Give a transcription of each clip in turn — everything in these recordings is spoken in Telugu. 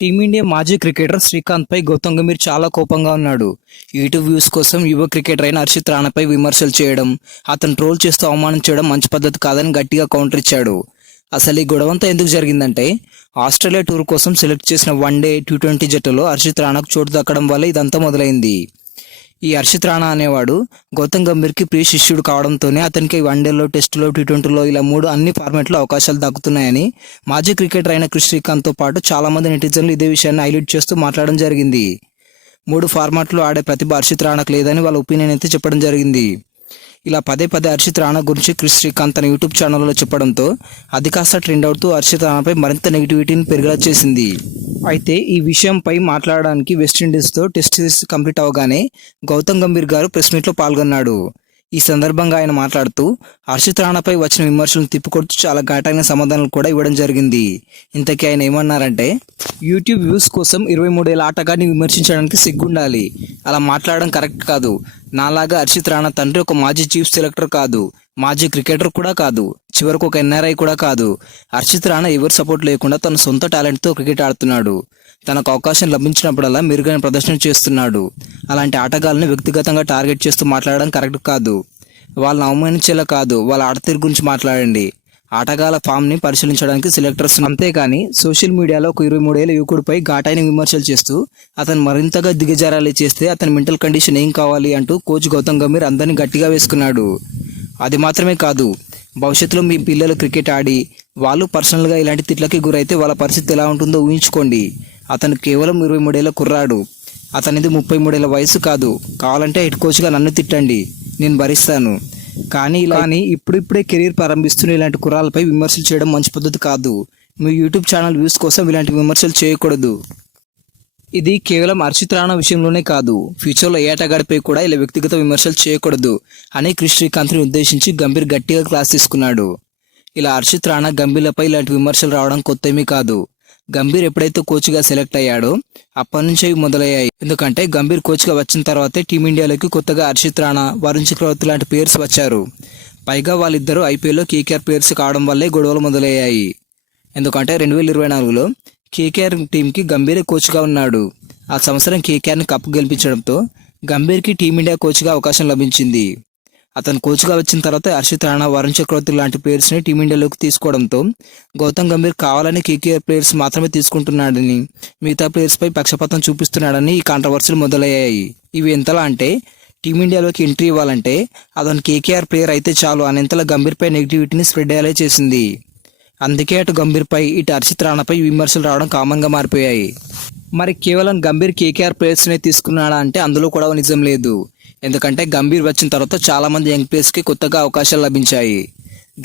టీమిండియా మాజీ క్రికెటర్ శ్రీకాంత్ పై గౌతమ్ గంభీర్ చాలా కోపంగా ఉన్నాడు. యూట్యూబ్ వ్యూస్ కోసం యువ క్రికెటర్ అయిన హర్షిత్ రాణాపై విమర్శలు చేయడం, అతను ట్రోల్ చేస్తూ అవమానించడం మంచి పద్ధతి కాదని గట్టిగా కౌంటర్ ఇచ్చాడు. అసలు ఈ గొడవంతా ఎందుకు జరిగిందంటే, ఆస్ట్రేలియా టూర్ కోసం సెలెక్ట్ చేసిన వన్డే T20 జట్టులో హర్షిత్ రాణాకు చోటు దక్కడం వల్ల ఇదంతా మొదలైంది. ఈ హర్షిత్ రాణా అనేవాడు గౌతమ్ గంభీర్కి ప్రియ శిష్యుడు కావడంతోనే అతనికి వన్డేలో, టెస్టులో, T20లో ఇలా అన్ని ఫార్మాట్లో అవకాశాలు దక్కుతున్నాయని మాజీ క్రికెటర్ అయిన క్రిస్ శ్రీకాంత్తో పాటు చాలామంది నెటిజన్లు ఇదే విషయాన్ని హైలైట్ చేస్తూ మాట్లాడడం జరిగింది. 3 ఫార్మాట్లో ఆడే ప్రతిభ హర్షిత్ రాణాకు లేదని వాళ్ళ ఒపీనియన్ అయితే చెప్పడం జరిగింది. ఇలా పదే హర్షిత్ రాణా గురించి క్రిస్ శ్రీకాంత్ తన యూట్యూబ్ ఛానల్లో చెప్పడంతో అది కాస్త ట్రెండ్ అవుతూ హర్షిత్ రాణాపై మరింత నెగిటివిటీని పెరిగేలా చేసింది. అయితే ఈ విషయంపై మాట్లాడడానికి వెస్టిండీస్తో టెస్ట్ సిరీస్ కంప్లీట్ అవగానే గౌతమ్ గంభీర్ గారు ప్రెస్ మీట్లో పాల్గొన్నాడు. ఈ సందర్భంగా ఆయన మాట్లాడుతూ హర్షిత్ రాణాపై వచ్చిన విమర్శలను తిప్పికొడుతూ చాలా ఘాటైన సమాధానాలు కూడా ఇవ్వడం జరిగింది. ఇంతకీ ఆయన ఏమన్నారంటే, యూట్యూబ్ వ్యూస్ కోసం 23 ఏళ్ల ఆటగాడిని విమర్శించడానికి సిగ్గుండాలి. అలా మాట్లాడడం కరెక్ట్ కాదు. నాలాగా హర్షిత్ రాణా తండ్రి ఒక మాజీ చీఫ్ సెలెక్టర్ కాదు, మాజీ క్రికెటర్ కూడా కాదు, చివరకు ఒక NRI కూడా కాదు. హర్షిత్ రాణా ఎవరి సపోర్ట్ లేకుండా తన సొంత టాలెంట్తో క్రికెట్ ఆడుతున్నాడు. తనకు అవకాశం లభించినప్పుడల్లా మెరుగైన ప్రదర్శన చేస్తున్నాడు. అలాంటి ఆటగాళ్ళని వ్యక్తిగతంగా టార్గెట్ చేస్తూ మాట్లాడడం కరెక్ట్ కాదు. వాళ్ళని అవమానించేలా కాదు, వాళ్ళ ఆటతీరు గురించి మాట్లాడండి. ఆటగాళ్ళ ఫామ్ని పరిశీలించడానికి సెలెక్టర్స్, అంతేగాని సోషల్ మీడియాలో ఒక 23 ఏళ్ల యువకుడిపై ఘాటైన విమర్శలు చేస్తూ అతను మరింతగా దిగజారాలి చేస్తే అతని మెంటల్ కండిషన్ ఏం కావాలి అంటూ కోచ్ గౌతమ్ గంభీర్ అందరినీ గట్టిగా వేసుకున్నాడు. అది మాత్రమే కాదు, భవిష్యత్తులో మీ పిల్లలు క్రికెట్ ఆడి వాళ్ళు పర్సనల్గా ఇలాంటి తిట్లకి గురైతే వాళ్ళ పరిస్థితి ఎలా ఉంటుందో ఊహించుకోండి. అతను కేవలం 23 ఏళ్ల కుర్రాడు. అతనిది 33 ఏళ్ల వయసు కాదు. కావాలంటే హెడ్ కోచ్గా నన్ను తిట్టండి, నేను భరిస్తాను. కానీ ఇప్పుడిప్పుడే కెరీర్ ప్రారంభిస్తున్న ఇలాంటి కుర్రాలపై విమర్శలు చేయడం మంచి పద్ధతి కాదు. మీ యూట్యూబ్ ఛానల్ వ్యూస్ కోసం ఇలాంటి విమర్శలు చేయకూడదు. ఇది కేవలం హర్షిత్ రాణా విషయంలోనే కాదు, ఫ్యూచర్లో ఏ ఆటగాడిపై కూడా ఇలా వ్యక్తిగత విమర్శలు చేయకూడదు అని క్రిస్ శ్రీకాంత్ని ఉద్దేశించి గంభీర్ గట్టిగా క్లాస్ తీసుకున్నాడు. ఇలా హర్షిత్ రాణా గంభీర్లపై ఇలాంటి విమర్శలు రావడం కొత్తేమీ కాదు. గంభీర్ ఎప్పుడైతే కోచ్గా సెలెక్ట్ అయ్యాడో అప్పటి నుంచి అవి మొదలయ్యాయి. ఎందుకంటే గంభీర్ కోచ్గా వచ్చిన తర్వాతే టీమిండియాలోకి కొత్తగా హర్షిత్ రాణా, వరుణ్ చక్రవర్తి లాంటి ప్లేయర్స్ వచ్చారు. పైగా వాళ్ళిద్దరూ IPLలో KKR ప్లేయర్స్ కావడం వల్లే గొడవలు మొదలయ్యాయి. ఎందుకంటే 2024లో KKR టీంకి గంభీరే కోచ్గా ఉన్నాడు. ఆ సంవత్సరం KKRని కప్పు గెలిపించడంతో గంభీర్కి టీమిండియా కోచ్గా అవకాశం లభించింది. అతను కోచ్గా వచ్చిన తర్వాత హర్షిత్ రాణా, వరుణ్ చక్రవర్తి లాంటి ప్లేయర్స్ని టీమిండియాలోకి తీసుకోవడంతో గౌతమ్ గంభీర్ కావాలని KKR ప్లేయర్స్ మాత్రమే తీసుకుంటున్నాడని, మిగతా ప్లేయర్స్పై పక్షపాతం చూపిస్తున్నాడని ఈ కాంట్రవర్సీలు మొదలయ్యాయి. ఇవి ఎంతలా అంటే, టీమిండియాలోకి ఎంట్రీ ఇవ్వాలంటే అతను KKR ప్లేయర్ అయితే చాలు అనేంతలా గంభీర్పై నెగిటివిటీని స్ప్రెడ్ అయ్యేలా చేసింది. అందుకే అటు గంభీర్పై, ఇటు హర్షిత్ రాణాపై విమర్శలు రావడం కామన్గా మారిపోయాయి. మరి కేవలం గంభీర్ KKR ప్లేయర్స్నే తీసుకున్నాడా అంటే అందులో కూడా నిజం లేదు. ఎందుకంటే గంభీర్ వచ్చిన తర్వాత చాలామంది యంగ్ ప్లేయర్స్కి కొత్తగా అవకాశాలు లభించాయి.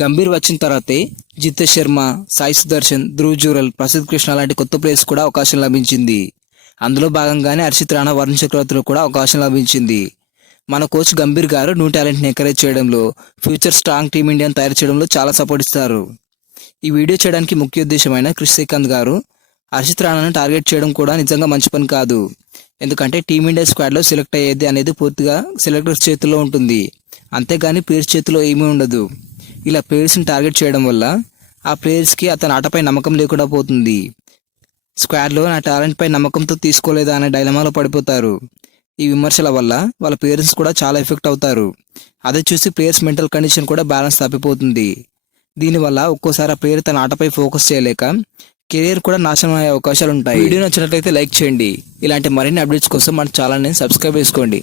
గంభీర్ వచ్చిన తర్వాతే జితేష్ శర్మ, సాయి సుదర్శన్, ధ్రువ్ జురెల్, ప్రసిద్ధ్ కృష్ణ లాంటి కొత్త ప్లేయర్స్ కూడా అవకాశం లభించింది. అందులో భాగంగానే హర్షిత్ రాణా, వరుణ్ చక్రవర్తిలో కూడా అవకాశం లభించింది. మన కోచ్ గంభీర్ గారు న్యూ టాలెంట్ని ఎంకరేజ్ చేయడంలో, ఫ్యూచర్ స్ట్రాంగ్ టీమిండియాను తయారు చేయడంలో చాలా సపోర్ట్ ఇస్తారు. ఈ వీడియో చేయడానికి ముఖ్య ఉద్దేశమైన క్రిస్ శ్రీకాంత్ గారు హర్షిత్ రాణాను టార్గెట్ చేయడం కూడా నిజంగా మంచి పని కాదు. ఎందుకంటే టీమిండియా స్క్వాడ్లో సెలెక్ట్ అయ్యేది అనేది పూర్తిగా సెలెక్టర్స్ చేతిలో ఉంటుంది, అంతేగాని ప్లేయర్స్ చేతిలో ఏమీ ఉండదు. ఇలా ప్లేయర్స్ని టార్గెట్ చేయడం వల్ల ఆ ప్లేయర్స్కి అతని ఆటపై నమ్మకం లేకుండా పోతుంది. స్క్వాడ్లో నా టాలెంట్పై నమ్మకంతో తీసుకోలేదా అనే డైలమాలో పడిపోతారు. ఈ విమర్శల వల్ల వాళ్ళ పేరెంట్స్ కూడా చాలా ఎఫెక్ట్ అవుతారు. అదే చూసి ప్లేయర్స్ మెంటల్ కండిషన్ కూడా బ్యాలెన్స్ తప్పిపోతుంది. దీనివల్ల ఒక్కోసారి ఆ ప్లేయర్ తన ఆటపై ఫోకస్ చేయలేక కెరీర్ కూడా నాశనం అయ్యే అవకాశాలు ఉంటాయి. వీడియో నచ్చినట్లయితే లైక్ చేయండి. ఇలాంటి మరిన్ని అప్డేట్స్ కోసం మన ఛానల్ని సబ్స్క్రైబ్ చేసుకోండి.